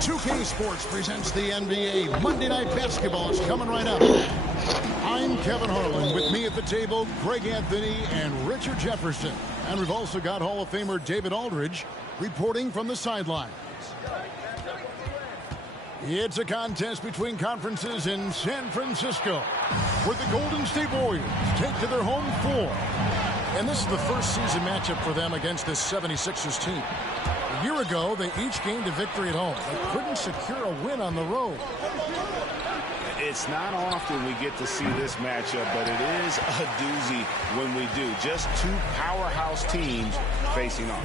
2K Sports presents the NBA. Monday Night Basketball is coming right up. I'm Kevin Harlan. With me at the table, Greg Anthony and Richard Jefferson. And we've also got Hall of Famer David Aldridge reporting from the sidelines. It's a contest between conferences in San Francisco, where the Golden State Warriors take to their home floor. And this is the first season matchup for them against this 76ers team. A year ago, they each gained a victory at home. They couldn't secure a win on the road. It's not often we get to see this matchup, but it is a doozy when we do. Just two powerhouse teams facing off.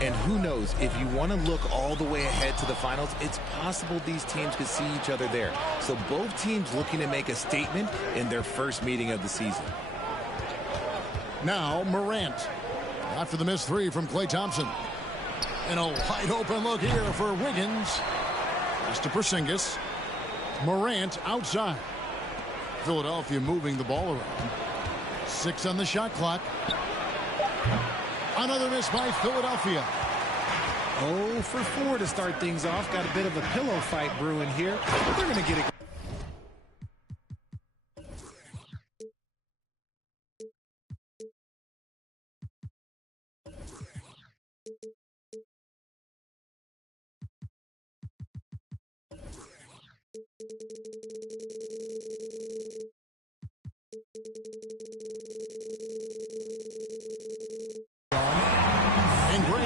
And who knows, if you want to look all the way ahead to the finals, it's possible these teams could see each other there. So both teams looking to make a statement in their first meeting of the season. Now Morant. After the missed three from Klay Thompson. And a wide open look here for Wiggins. Pass to Porzingis. Morant outside. Philadelphia moving the ball around. 6 on the shot clock. Another miss by Philadelphia. 0 for 4 to start things off. Got a bit of a pillow fight brewing here, but they're going to get it.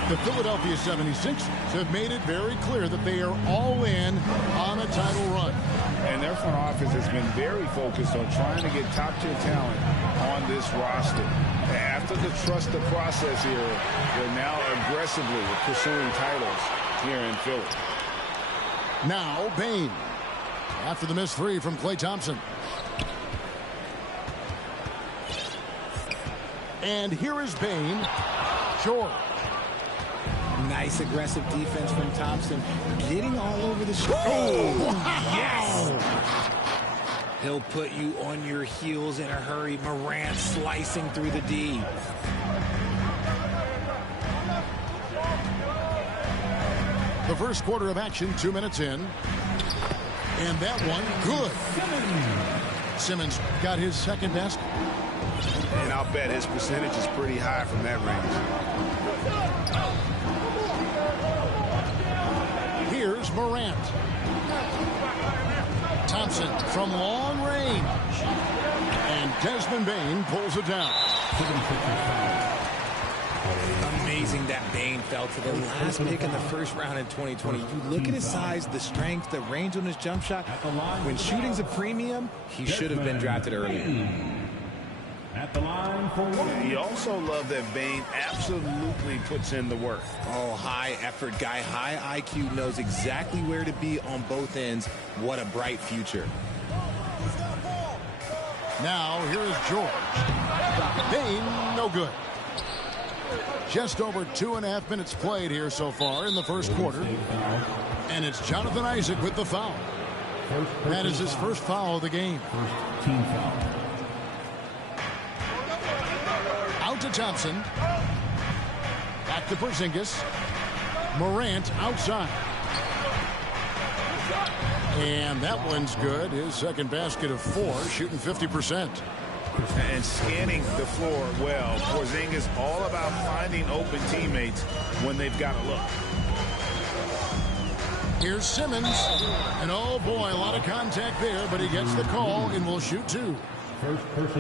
The Philadelphia 76ers have made it very clear that they are all in on a title run. And their front office has been very focused on trying to get top-tier talent on this roster. After the trust the process here, they're now aggressively pursuing titles here in Philly. Now Bane. After the missed three from Klay Thompson. And here is Bane. Short. Nice aggressive defense from Thompson. Getting all over the shot. Oh, yes! He'll put you on your heels in a hurry. Morant slicing through the D. The first quarter of action, 2 minutes in. And that one, good. Simmons got his second basket. And I'll bet his percentage is pretty high from that range. Here's Morant. Thompson from long range. And Desmond Bane pulls it down. Amazing that Bane fell to the last pick in the first round in 2020. You look at his size, the strength, the range on his jump shot. When shooting's a premium, he should have been drafted earlier. At the line for you also love that Bane absolutely puts in the work. Oh, high effort guy, high IQ, knows exactly where to be on both ends. What a bright future. Now here's George. Bane, no good. Just over 2.5 minutes played here so far in the first quarter. And it's Jonathan Isaac with the foul. That is his first foul of the game. first team foul. Out to Thompson. Back to Porzingis. Morant outside. And that one's good. His second basket of 4, shooting 50%. And scanning the floor well. Porzingis all about finding open teammates when they've got a look. Here's Simmons. And oh boy, a lot of contact there, but he gets the call and will shoot 2.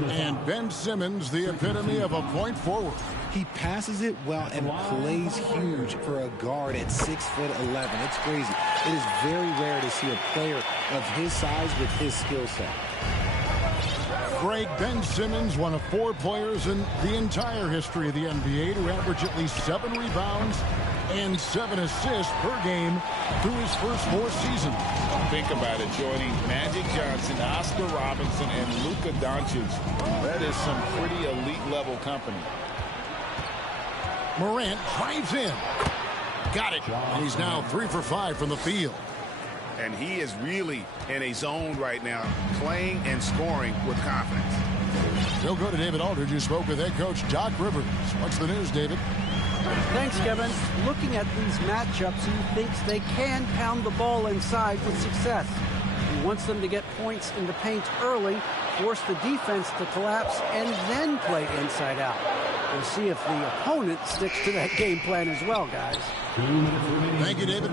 And Ben Simmons, the epitome of a point forward. He passes it well and plays huge for a guard at 6'11". It's crazy. It is very rare to see a player of his size with his skill set. Greg, Ben Simmons, one of 4 players in the entire history of the NBA to average at least 7 rebounds and 7 assists per game through his first 4 seasons. Think about it, joining Magic Johnson, Oscar Robinson, and Luka Doncic. That is some pretty elite level company. Morant drives in. Got it. He's now 3 for 5 from the field. And he is really in a zone right now, playing and scoring with confidence. We'll go to David Aldridge, who spoke with head coach Doc Rivers. What's the news, David? Thanks, Kevin. Looking at these matchups, he thinks they can pound the ball inside with success. He wants them to get points in the paint early, force the defense to collapse, and then play inside out. We'll see if the opponent sticks to that game plan as well, guys. Thank you, David.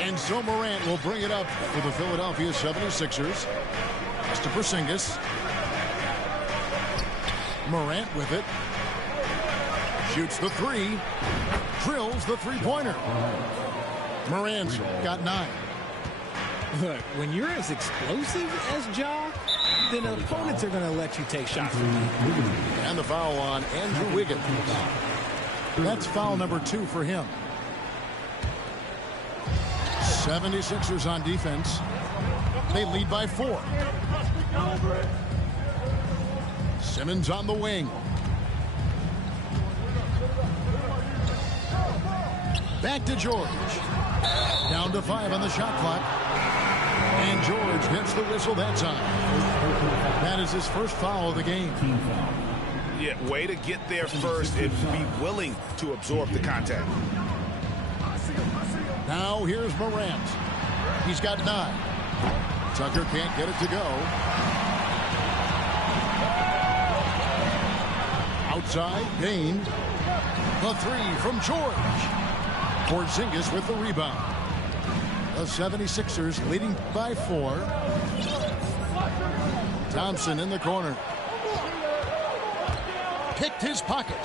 And so Morant will bring it up for the Philadelphia 76ers. Pass to Porzingis. Morant with it. Shoots the three. Drills the three-pointer. Morant's got 9. Look, when you're as explosive as Ja, then opponents are going to let you take shots from you. And the foul on Andrew Wiggins. That's foul number 2 for him. 76ers on defense. They lead by 4. Simmons on the wing. Back to George. Down to 5 on the shot clock. And George gets the whistle that time. That is his first foul of the game. Yeah, way to get there first and be willing to absorb the contact. Now here's Morant. He's got 9. Tucker can't get it to go. Outside, Bane. The 3 from George. Porzingis with the rebound. The 76ers leading by 4. Thompson in the corner. Picked his pocket.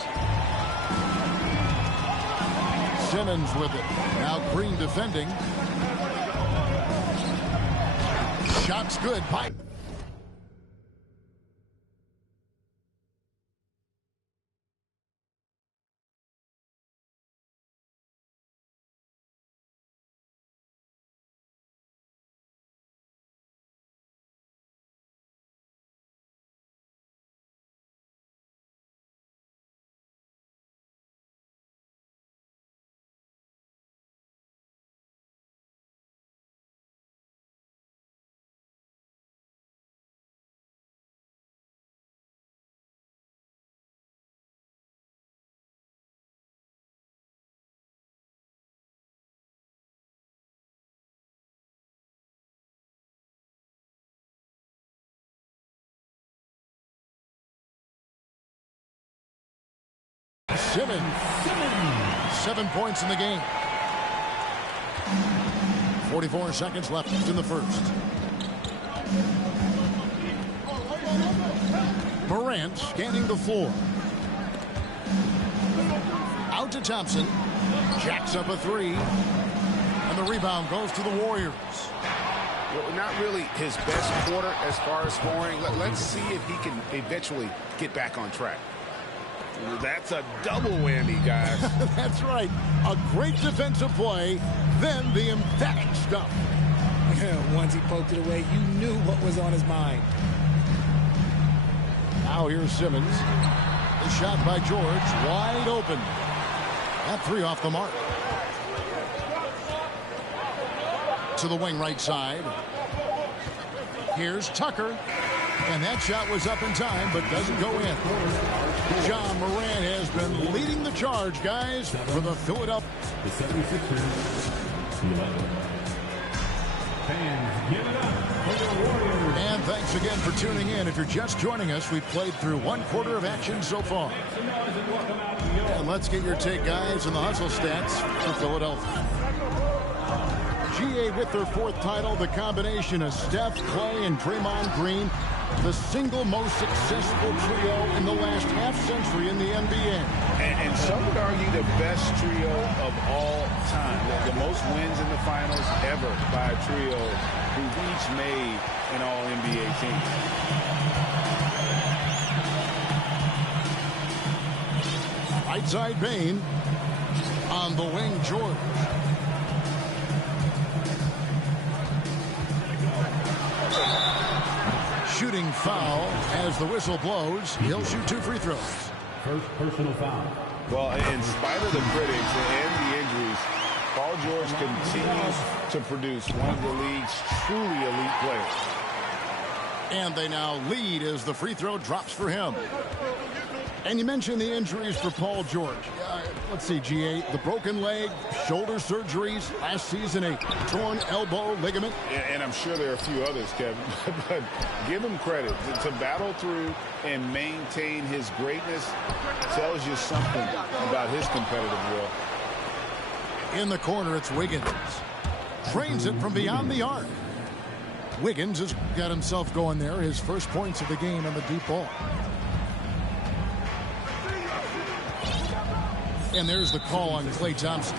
Simmons with it. Now Green defending. Shots good. By Simmons. 7 points in the game. 44 seconds left in the first. Morant scanning the floor. Out to Thompson. Jacks up a 3. And the rebound goes to the Warriors. Well, not really his best quarter as far as scoring. Let's see if he can eventually get back on track. That's a double whammy, guys. That's right. A great defensive play, then the emphatic stuff. Once he poked it away, you knew what was on his mind. Now here's Simmons. The shot by George, wide open. That 3 off the mark. To the wing right side. Here's Tucker. And that shot was up in time, but doesn't go in. John Morant has been leading the charge, guys, for the Philadelphia. The 76ers, 11. Fans, give it up for the Warriors. And thanks again for tuning in. If you're just joining us, we've played through 1 quarter of action so far. And let's get your take, guys, on the hustle stats for Philadelphia. GA with their 4th title, the combination of Steph, Clay, and Draymond Green, the single most successful trio in the last half-century in the NBA. And some would argue the best trio of all time. The most wins in the finals ever by a trio who've each made an All-NBA team. Right side Bane. On the wing, George. Shooting foul as the whistle blows. He'll shoot 2 free throws. First personal foul. Well, in spite of the critics and the injuries, Paul George continues to produce one of the league's truly elite players. And they now lead as the free throw drops for him. And you mentioned the injuries for Paul George. Let's see, GA, the broken leg, shoulder surgeries, last season a torn elbow ligament. And I'm sure there are a few others, Kevin, but give him credit. To battle through and maintain his greatness tells you something about his competitive will. In the corner, it's Wiggins. Trains it from beyond the arc. Wiggins has got himself going there. His first points of the game on the deep ball. And there's the call on Klay Thompson.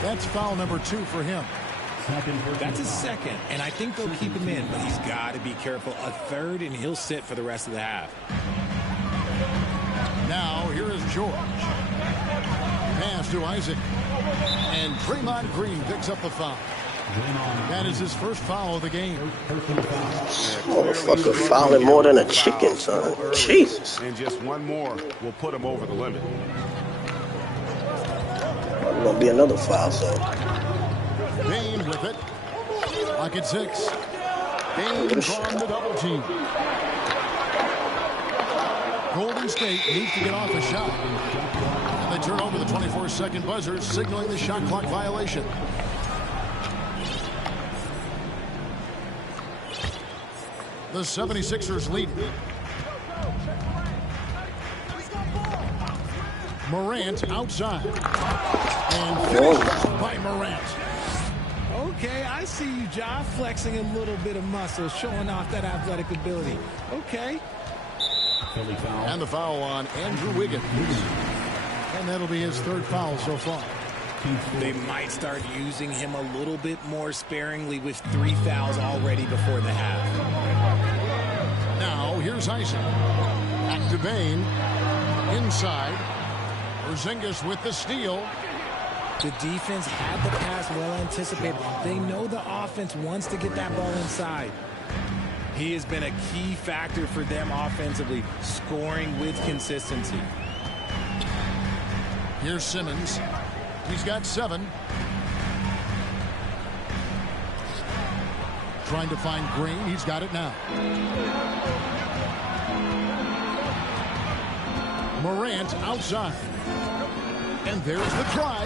That's foul number 2 for him. That's his second, and I think they'll keep him in, but he's got to be careful. A third, and he'll sit for the rest of the half. Now, here is George. Pass to Isaac. And Draymond Green picks up the foul. That is his first foul of the game. Motherfucker fouling more than a chicken, son. Jesus. And just one more will put him over the limit. Probably gonna be another foul, so. Bain with it. Lock at 6. Bain from the double team. Golden State needs to get off a shot. And they turn over the 24-second buzzer, signaling the shot clock violation. The 76ers lead. Morant outside. And finished by Morant. Okay, I see you, Ja, flexing a little bit of muscle, showing off that athletic ability. Okay. And the foul on Andrew Wiggins. And that'll be his third foul so far. They might start using him a little bit more sparingly with 3 fouls already before the half. Now, here's Isaac. Back to Bain. Inside. Porzingis with the steal. The defense had the pass well anticipated. They know the offense wants to get that ball inside. He has been a key factor for them offensively, scoring with consistency. Here's Simmons. He's got 7. Trying to find Green. He's got it now. Morant outside. And there's the try.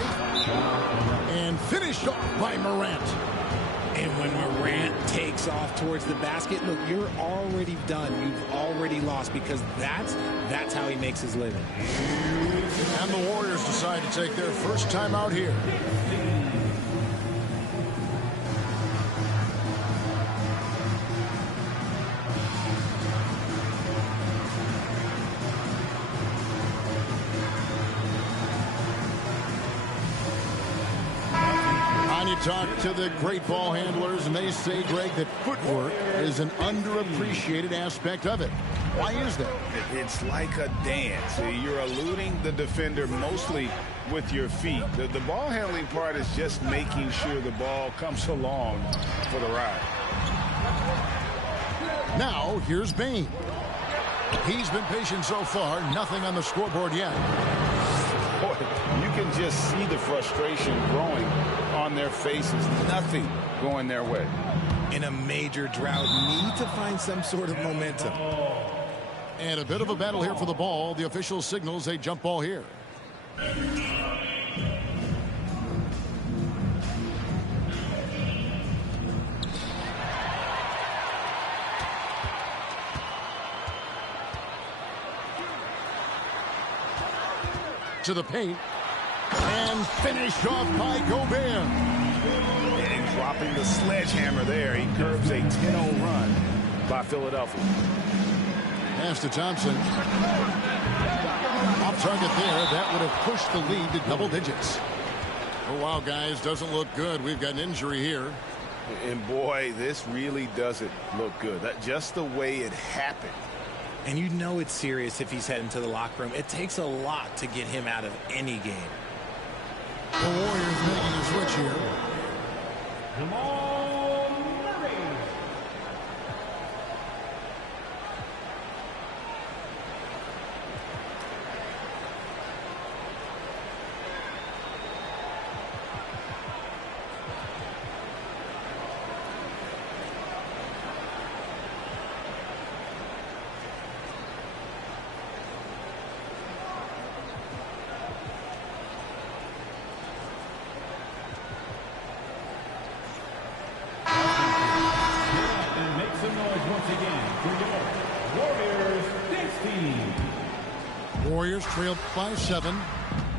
And finished off by Morant. And when Morant takes off towards the basket, look, you're already done. You've already lost because that's how he makes his living. And the Warriors decide to take their first time out here. Talk to the great ball handlers, and they say, Greg, that footwork is an underappreciated aspect of it. Why is that? It's like a dance. You're eluding the defender mostly with your feet. The ball handling part is just making sure the ball comes along for the ride. Now, here's Bain. He's been patient so far. Nothing on the scoreboard yet. Boy, you can just see the frustration growing on their faces. Nothing going their way. In a major drought, need to find some sort of momentum. And a bit of a battle here for the ball. The official signals a jump ball here. To the paint. And finished off by Gobert. And dropping the sledgehammer there, he curbs a 10-0 run by Philadelphia. Pass to Thompson. Off target there. That would have pushed the lead to double digits. Oh, wow, guys. Doesn't look good. We've got an injury here. And, boy, this really doesn't look good. Just the way it happened. And you know it's serious if he's heading to the locker room. It takes a lot to get him out of any game. The Warriors making a switch here. Warriors 16. Warriors trailed by 7.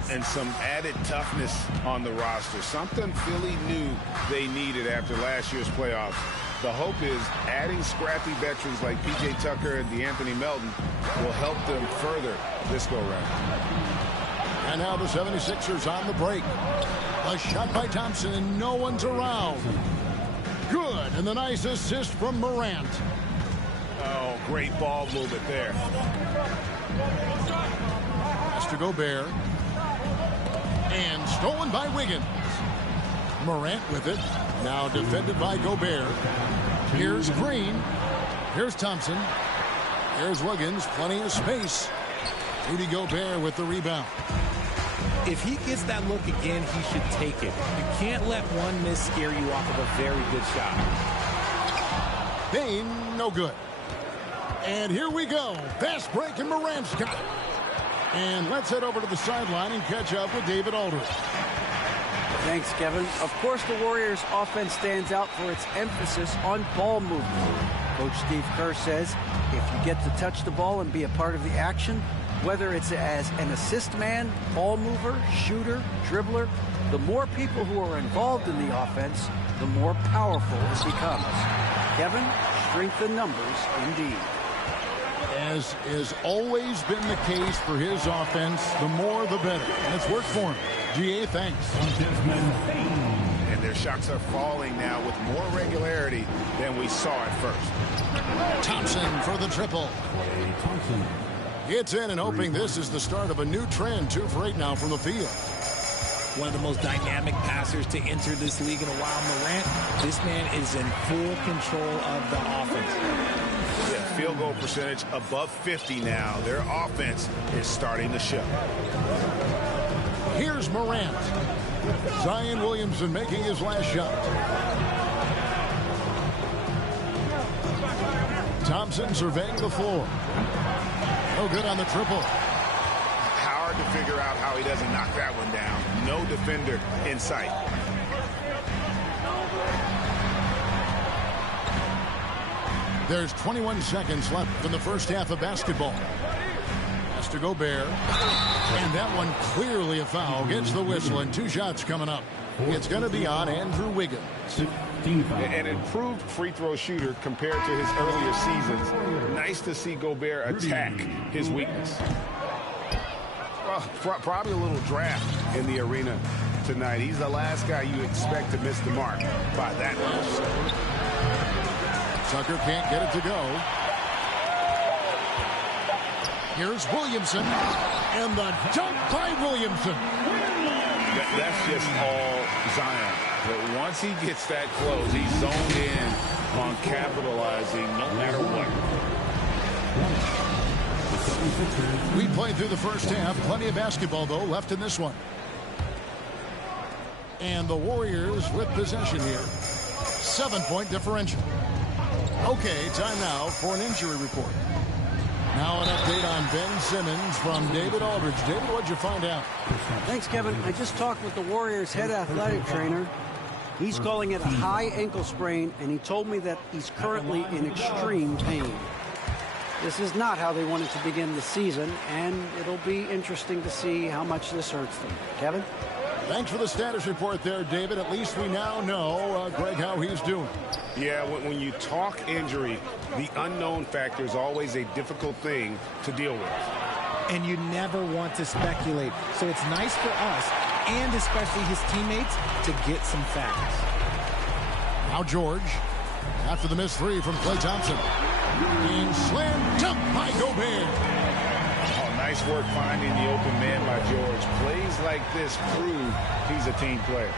And some added toughness on the roster. Something Philly knew they needed after last year's playoffs. The hope is adding scrappy veterans like P.J. Tucker and DeAnthony Melton will help them further this go-round. And now the 76ers on the break. A shot by Thompson, and no one's around. Good, and the nice assist from Morant. Oh, great ball movement there. Has to Gobert. And stolen by Wiggins. Morant with it. Now defended by Gobert. Here's Green. Here's Thompson. Here's Wiggins. Plenty of space. Rudy Gobert with the rebound. If he gets that look again, he should take it. You can't let one miss scare you off of a very good shot. Bain, no good. And here we go. Fast break, and Morant's got it. And let's head over to the sideline and catch up with David Aldridge. Thanks, Kevin. Of course, the Warriors' offense stands out for its emphasis on ball movement. Coach Steve Kerr says if you get to touch the ball and be a part of the action, whether it's as an assist man, ball mover, shooter, dribbler, the more people who are involved in the offense, the more powerful it becomes. Kevin, strength in numbers indeed. As has always been the case for his offense, the more the better. And it's worked for him. GA, thanks. And their shots are falling now with more regularity than we saw at first. Thompson for the triple. Gets in and hoping this is the start of a new trend. 2 for 8 now from the field. One of the most dynamic passers to enter this league in a while, Morant. This man is in full control of the offense. Field goal percentage above 50 now. Their offense is starting to show. Here's Morant. Zion Williamson making his last shot. Thompson surveying the floor. No good on the triple. Hard to figure out how he doesn't knock that one down. No defender in sight. There's 21 seconds left in the first half of basketball. Has to Gobert. And that one clearly a foul. Gets the whistle, and 2 shots coming up. It's going to be on Andrew Wiggins. An improved free throw shooter compared to his earlier seasons. Nice to see Gobert attack his weakness. Well, probably a little draft in the arena tonight. He's the last guy you expect to miss the mark by that much. Tucker can't get it to go. Here's Williamson. And the dunk by Williamson. That's just all Zion. But once he gets that close, he's zoned in on capitalizing no matter what. We played through the first half. Plenty of basketball, though, left in this one. And the Warriors with possession here. 7-point differential. Okay, time now for an injury report. Now an update on Ben Simmons from David Aldridge. David, what'd you find out? Thanks, Kevin. I just talked with the Warriors' head athletic trainer. He's calling it a high ankle sprain, and he told me that he's currently in extreme pain. This is not how they wanted to begin the season, and it'll be interesting to see how much this hurts them. Kevin? Thanks for the status report there, David. At least we now know, Greg, how he's doing. Yeah, when you talk injury, the unknown factor is always a difficult thing to deal with. And you never want to speculate. So it's nice for us, and especially his teammates, to get some facts. Now George, after the missed 3 from Klay Thompson. And slam dunk by Gobert. Oh, nice work finding the open man by George. Plays like this prove he's a team player.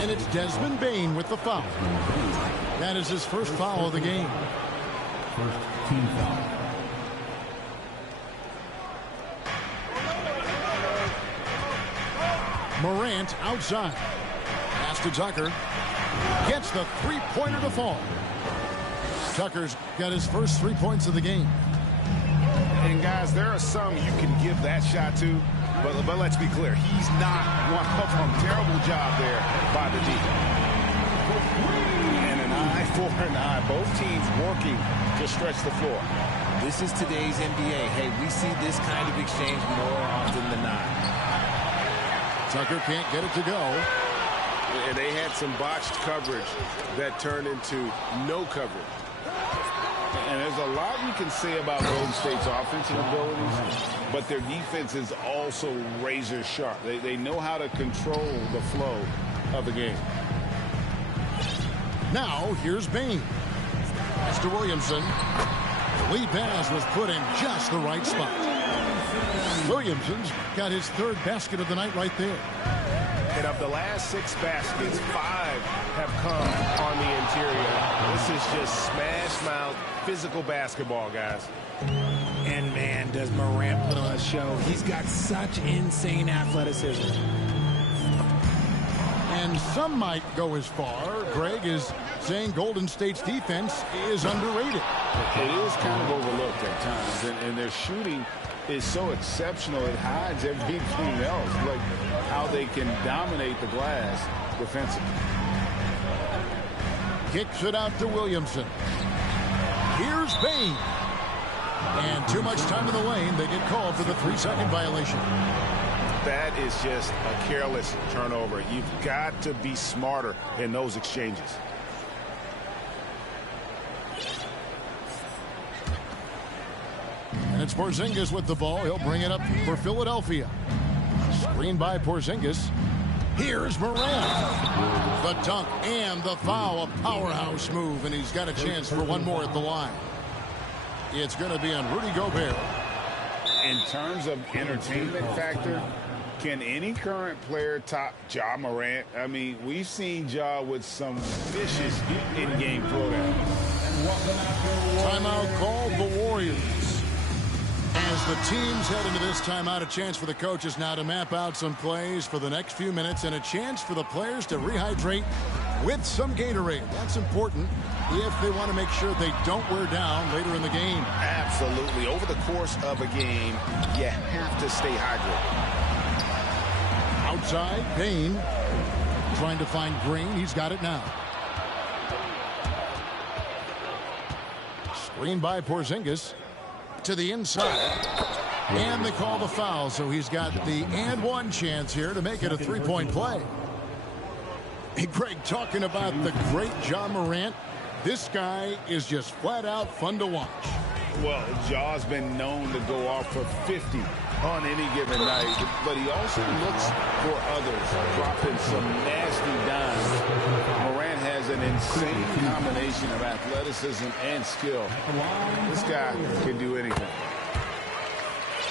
And it's Desmond Bain with the foul. That is his first foul of the game. First team foul. Morant outside. Pass to Tucker. Gets the 3-pointer to fall. Tucker's got his first 3 points of the game. And guys, there are some you can give that shot to, but let's be clear, he's not one of them. Terrible job there by the D. And an eye for an eye. Both teams working to to stretch the floor. This is today's NBA. Hey, we see this kind of exchange more often than not. Tucker can't get it to go. And they had some botched coverage that turned into no coverage. And there's a lot you can say about Golden State's offensive abilities, but their defense is also razor sharp. They know how to control the flow of the game. Now, here's Bain. Mr. Williamson. The lead pass was put in just the right spot. Williamson's got his third basket of the night right there. And of the last 6 baskets, 5 have come on the interior. This is just smash-mouth physical basketball, guys. And, man, does Morant put on a show. He's got such insane athleticism. And some might go as far, Greg, is saying Golden State's defense is underrated. It is kind of overlooked at times, and their shooting is so exceptional it hides everything else, like how they can dominate the glass defensively. Kicks it out to Williamson. Here's Bain. And too much time in the lane. They get called for the 3-second violation. That is just a careless turnover. You've got to be smarter in those exchanges. And it's Porzingis with the ball. He'll bring it up for Philadelphia. Screen by Porzingis. Here's Morant. The dunk and the foul. A powerhouse move, and he's got a chance for one more at the line. It's going to be on Rudy Gobert. In terms of entertainment factor, can any current player top Ja Morant? I mean, we've seen Ja with some vicious in-game throwdowns. Timeout called the Warriors. As the teams head into this timeout, a chance for the coaches now to map out some plays for the next few minutes and a chance for the players to rehydrate with some Gatorade. That's important if they want to make sure they don't wear down later in the game. Absolutely. Over the course of a game, you have to stay hydrated. Outside, Bain trying to find Green. He's got it now. Screen by Porzingis to the inside. And they call the foul, so he's got the and one chance here to make it a three-point play. Hey, Greg, talking about the great Ja Morant, this guy is just flat out fun to watch. Well, Ja's been known to go off for 50 on any given night, but he also looks for others, dropping some nasty dimes. Morant has an insane combination of athleticism and skill. This guy can do anything.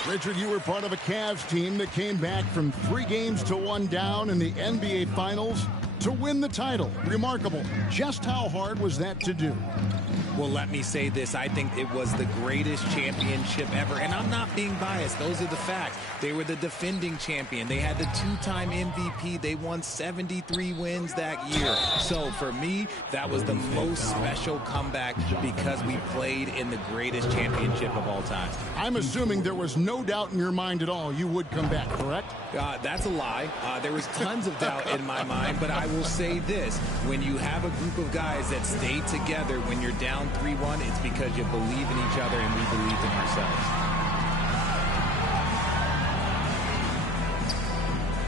Richard, you were part of a Cavs team that came back from 3 games to 1 down in the NBA Finals to win the title. Remarkable. Just how hard was that to do? Well, let me say this. I think it was the greatest championship ever. And I'm not being biased. Those are the facts. They were the defending champion. They had the 2-time MVP. They won 73 wins that year. So for me, that was the most special comeback because we played in the greatest championship of all time. I'm assuming there was no doubt in your mind at all you would come back, correct? That's a lie. There was tons of doubt in my mind, but I will say this. When you have a group of guys that stay together when you're down 3-1, it's because you believe in each other and we believed in ourselves.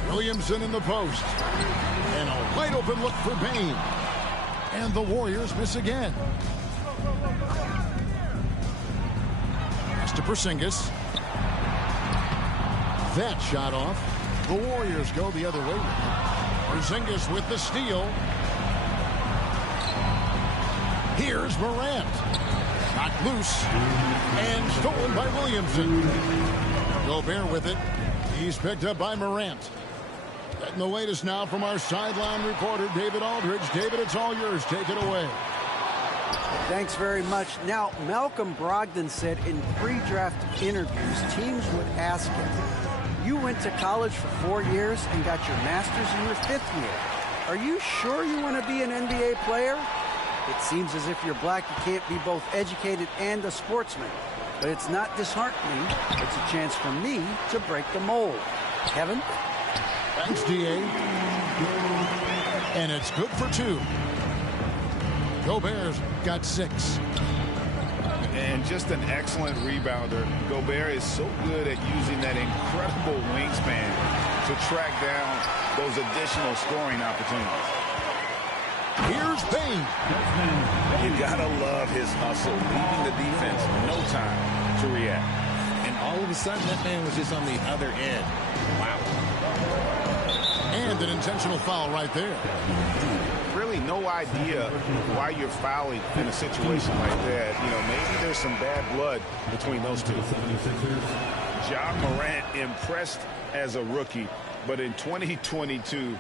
Williamson in the post. And a wide open look for Bain. And the Warriors miss again. Pass to Porzingis. That shot off. The Warriors go the other way. Porzingis with the steal. Here's Morant. Knocked loose. And stolen by Williamson. Gobert with it. He's picked up by Morant. Getting the latest now from our sideline reporter, David Aldridge. David, it's all yours. Take it away. Thanks very much. Now, Malcolm Brogdon said in pre-draft interviews, teams would ask him, you went to college for 4 years and got your master's in your 5th year. Are you sure you want to be an NBA player? It seems as if you're black, you can't be both educated and a sportsman. But it's not disheartening. It's a chance for me to break the mold. Kevin? Thanks, D.A. And it's good for 2. Gobert's got 6. And just an excellent rebounder. Gobert is so good at using that incredible wingspan to track down those additional scoring opportunities. Here's Bane. You gotta love his hustle, leaving the defense no time to react. And all of a sudden, that man was just on the other end. Wow. And an intentional foul right there. Really no idea why you're fouling in a situation like that. You know, maybe there's some bad blood between those two. Ja Morant impressed as a rookie, but in 2022,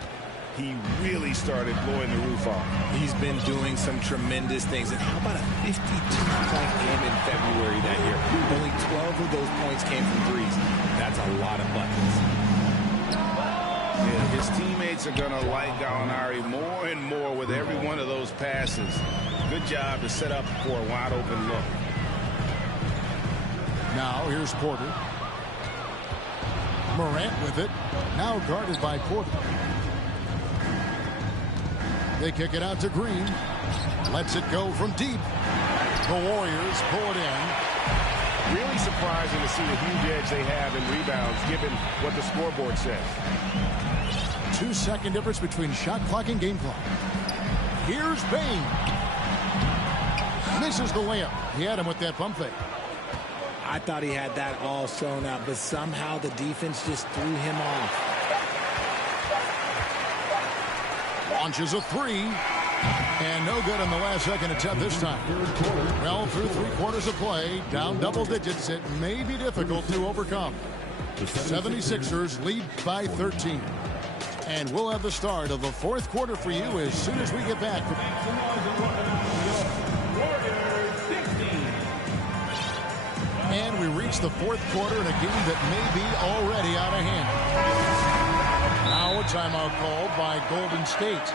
he really started blowing the roof off. He's been doing some tremendous things. And how about a 52-point game in February that year? Only 12 of those points came from threes. That's a lot of buckets. Yeah, his teammates are going to like Gallinari more and more with every one of those passes. Good job to set up for a wide-open look. Now here's Porter. Morant with it. Now guarded by Porter. They kick it out to Green. Lets it go from deep. The Warriors pull it in. Really surprising to see the huge edge they have in rebounds, given what the scoreboard says. 2-second difference between shot clock and game clock. Here's Bane. Misses the layup. He had him with that pump fake. I thought he had that all sewn up, but somehow the defense just threw him off. Launches a three. And no good in the last second attempt this time. Well, through 3 quarters of play, down double digits, it may be difficult to overcome. The 76ers lead by 13. And we'll have the start of the 4th quarter for you as soon as we get back. And we reach the 4th quarter in a game that may be already out of hand. Now a timeout called by Golden State.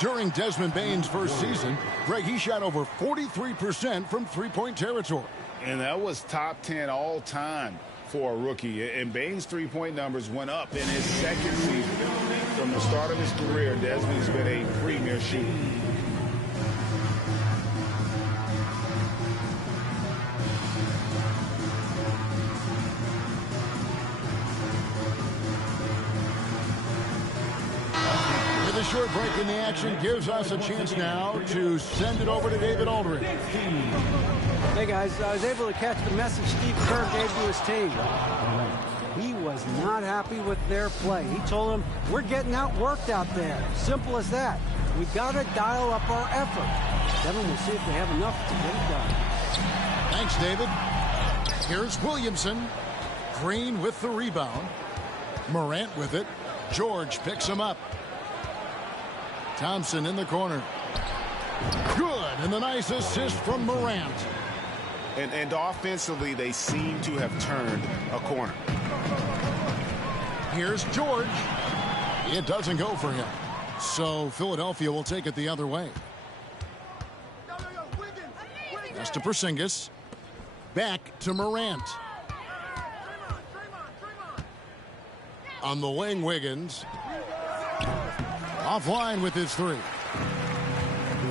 During Desmond Bane's first season, Greg, he shot over 43% from three-point territory. And that was top 10 all time for a rookie. And Bane's three-point numbers went up in his second season. From the start of his career, Desmond's been a premier shooter. With a short break in the action gives us a chance now to send it over to David Aldridge. Hey guys, I was able to catch the message Steve Kerr gave to his team. He was not happy with their play. He told them, we're getting outworked out there. Simple as that. We got to dial up our effort. Devin will see if they have enough to get it done. Thanks, David. Here's Williamson. Green with the rebound. Morant with it. George picks him up. Thompson in the corner. Good, and the nice assist from Morant. And offensively, they seem to have turned a corner. Here's George. It doesn't go for him. So Philadelphia will take it the other way. Pass to Porzingis. Back to Morant. On the wing, Wiggins. Offline with his three.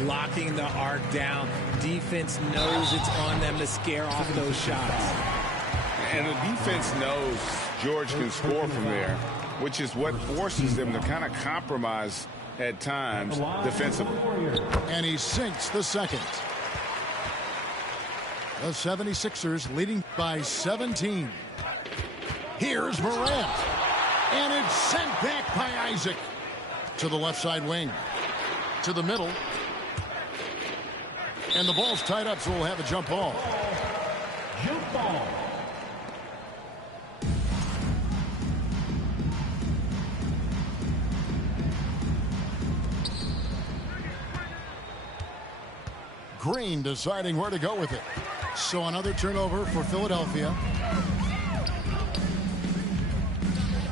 Locking the arc down. Defense knows it's on them to scare off those shots. And the defense knows George can score from there, which is what forces them to kind of compromise at times defensively. And he sinks the second. The 76ers leading by 17. Here's Morant. And it's sent back by Isaac. To the left side wing. To the middle. And the ball's tied up, so we'll have a jump ball. Jump ball. Green deciding where to go with it. So another turnover for Philadelphia.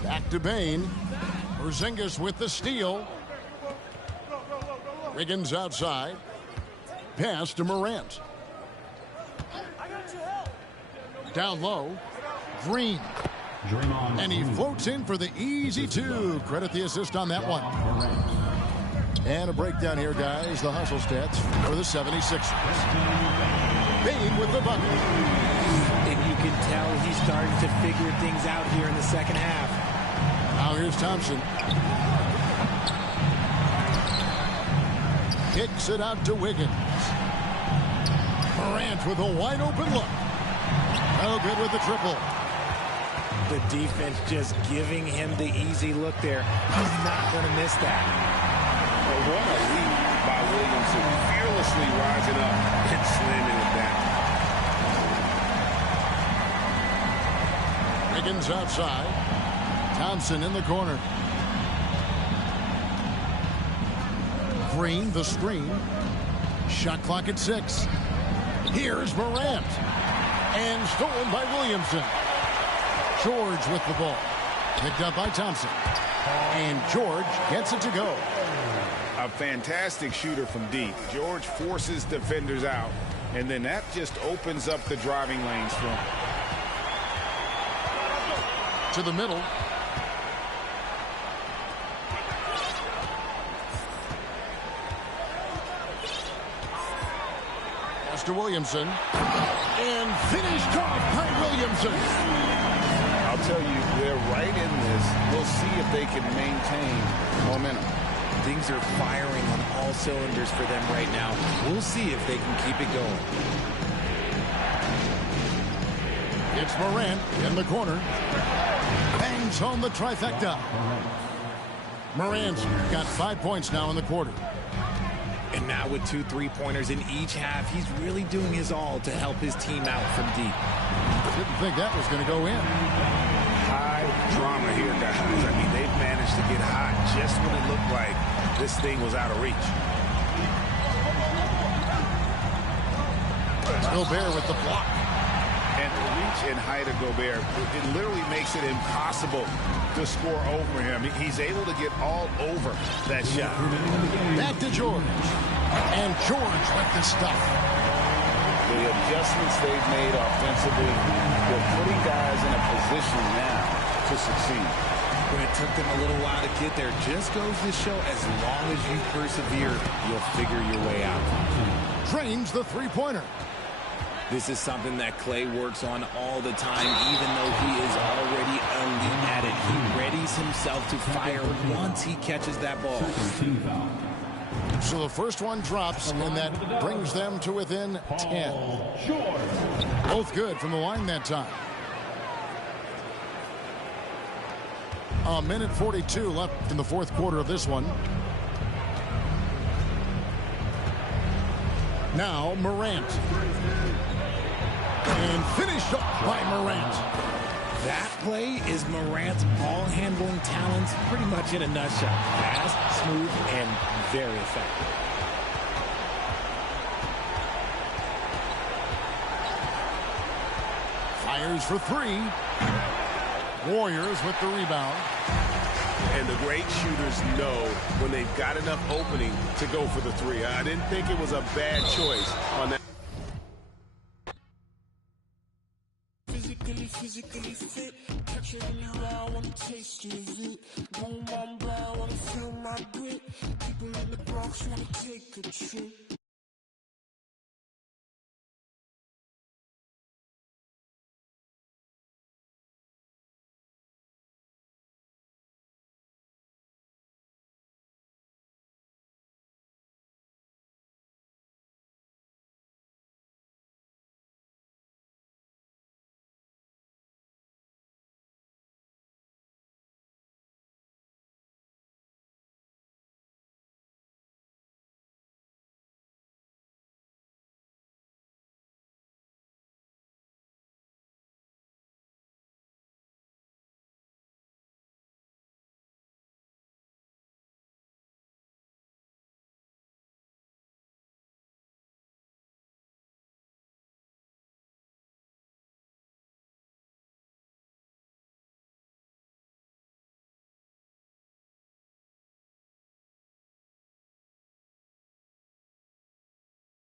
Back to Bane. Porzingis with the steal. Wiggins outside. Pass to Morant. Down low. Green. And he floats in for the easy two. Credit the assist on that one. And a breakdown here, guys. The hustle stats for the 76ers. Bain with the bucket. And you can tell he's starting to figure things out here in the second half. Now here's Thompson. Kicks it out to Wiggins. Morant with a wide open look. No good with the triple. The defense just giving him the easy look there. He's not going to miss that. Well, what a lead by Williamson, fearlessly rising up and slamming it down. Wiggins outside. Thompson in the corner. Green, the screen. Shot clock at 6. Here's Morant. And stolen by Williamson. George with the ball. Picked up by Thompson. And George gets it to go. A fantastic shooter from deep. George forces defenders out, and then that just opens up the driving lanes for him. To the middle. Pass to Williamson. And finished off by Williamson. I'll tell you, they're right in this. We'll see if they can maintain momentum. Things are firing on all cylinders for them right now. We'll see if they can keep it going. It's Morant in the corner. Bangs home the trifecta. Morant's got 5 points now in the quarter. And now with 2 3-pointers in each half, he's really doing his all to help his team out from deep. Didn't think that was going to go in. High drama here, guys. I mean, they've managed to get hot just when it looked like this thing was out of reach. Gobert with the block. And the reach and height of Gobert, it literally makes it impossible to score over him. He's able to get all over that shot. Back to George. And George with the stuff. The adjustments they've made offensively, they're putting guys in a position now to succeed. When it took them a little while to get there, just goes to show as long as you persevere, you'll figure your way out. Drains the three-pointer. This is something that Clay works on all the time, even though he is already elite at it. He readies himself to fire once he catches that ball. So the first one drops, and that brings them to within 10. Both good from the line that time. A minute 42 left in the fourth quarter of this one. Now Morant. And finished up by Morant. That play is Morant's ball-handling talents pretty much in a nutshell. Fast, smooth, and very effective. Fires for 3. Warriors with the rebound. And the great shooters know when they've got enough opening to go for the 3. I didn't think it was a bad choice on that. Physically fit, catch it in your eye, wanna taste of it. Boom, I'm blind, wanna feel my grit. People in the Bronx wanna take a trip.